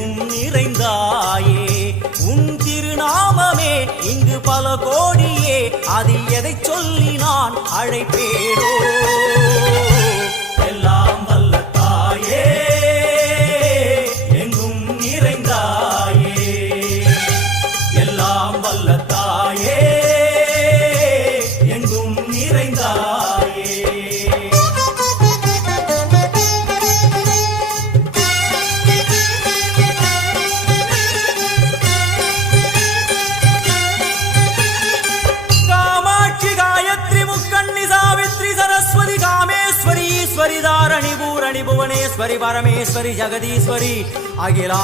எங்கும் நிறைந்தாயே உன் திருநாமமே இங்கு பல கோடியே அதில் எதை சொல்லி நான் அழைப்பேனோ எல்லாம் வல்ல தாயே எங்கும் நிறைந்தாயே எல்லாம் வல்ல தாயே எங்கும் நிறைந்தாயே ईश्वरी धारणी भुवनेश्वरी परमेश्वरी जगदीश्वरी अखिला